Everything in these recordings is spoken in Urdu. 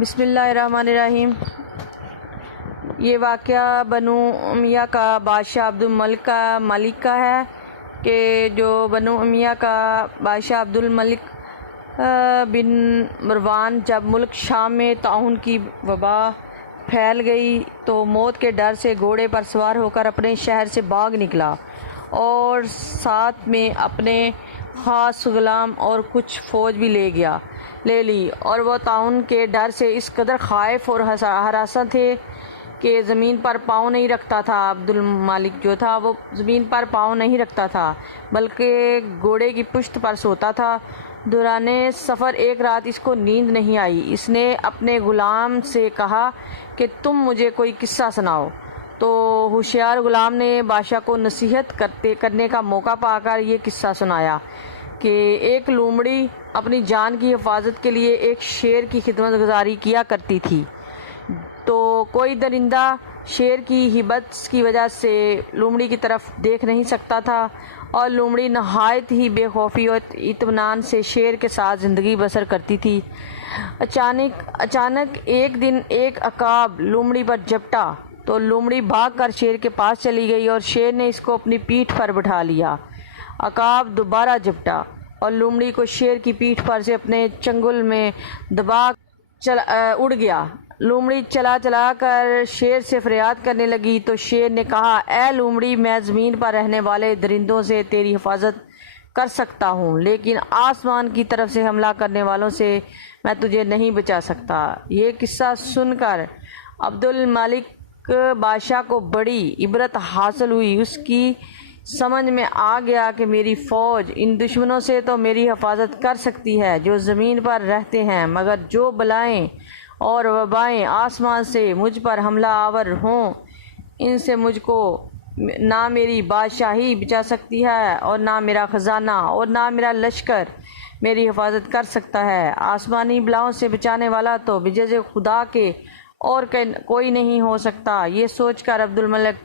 بسم اللہ الرحمن الرحیم۔ یہ واقعہ بنو امیہ کا بادشاہ عبدالملک کا ہے کہ جو بنو امیہ کا بادشاہ عبدالملک بن مروان جب ملک شام میں طاعون کی وبا پھیل گئی تو موت کے ڈر سے گھوڑے پر سوار ہو کر اپنے شہر سے بھاگ نکلا اور ساتھ میں اپنے خاص غلام اور کچھ فوج بھی لے لی، اور وہ طاعون کے ڈر سے اس قدر خائف اور ہراساں تھے کہ زمین پر پاؤں نہیں رکھتا تھا۔ عبدالملک جو تھا وہ زمین پر پاؤں نہیں رکھتا تھا بلکہ گھوڑے کی پشت پر سوتا تھا۔ دوران سفر ایک رات اس کو نیند نہیں آئی۔ اس نے اپنے غلام سے کہا کہ تم مجھے کوئی قصہ سناؤ، تو ہوشیار غلام نے بادشاہ کو نصیحت کرنے کا موقع پا کر یہ قصہ سنایا کہ ایک لومڑی اپنی جان کی حفاظت کے لیے ایک شیر کی خدمت گزاری کیا کرتی تھی، تو کوئی درندہ شیر کی ہیبت کی وجہ سے لومڑی کی طرف دیکھ نہیں سکتا تھا، اور لومڑی نہایت ہی بے خوفی اور اطمینان سے شیر کے ساتھ زندگی بسر کرتی تھی۔ اچانک ایک دن ایک عقاب لومڑی پر جھپٹا تو لومڑی بھاگ کر شیر کے پاس چلی گئی اور شیر نے اس کو اپنی پیٹھ پر بٹھا لیا۔ عقاب دوبارہ جھپٹا اور لومڑی کو شیر کی پیٹھ پر سے اپنے چنگل میں دبا اڑ گیا۔ لومڑی چلا کر شیر سے فریاد کرنے لگی تو شیر نے کہا، اے لومڑی، میں زمین پر رہنے والے درندوں سے تیری حفاظت کر سکتا ہوں، لیکن آسمان کی طرف سے حملہ کرنے والوں سے میں تجھے نہیں بچا سکتا۔ یہ قصہ سن کر عبدالملک بادشاہ کو بڑی عبرت حاصل ہوئی۔ اس کی سمجھ میں آ گیا کہ میری فوج ان دشمنوں سے تو میری حفاظت کر سکتی ہے جو زمین پر رہتے ہیں، مگر جو بلائیں اور وبائیں آسمان سے مجھ پر حملہ آور ہوں، ان سے مجھ کو نہ میری بادشاہی بچا سکتی ہے اور نہ میرا خزانہ اور نہ میرا لشکر میری حفاظت کر سکتا ہے۔ آسمانی بلاؤں سے بچانے والا تو بجز خدا کے اور کوئی نہیں ہو سکتا۔ یہ سوچ کر عبدالملک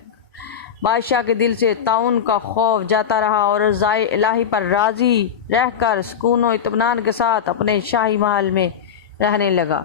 بادشاہ کے دل سے طاعون کا خوف جاتا رہا اور رضائے الہی پر راضی رہ کر سکون و اطمینان کے ساتھ اپنے شاہی محل میں رہنے لگا۔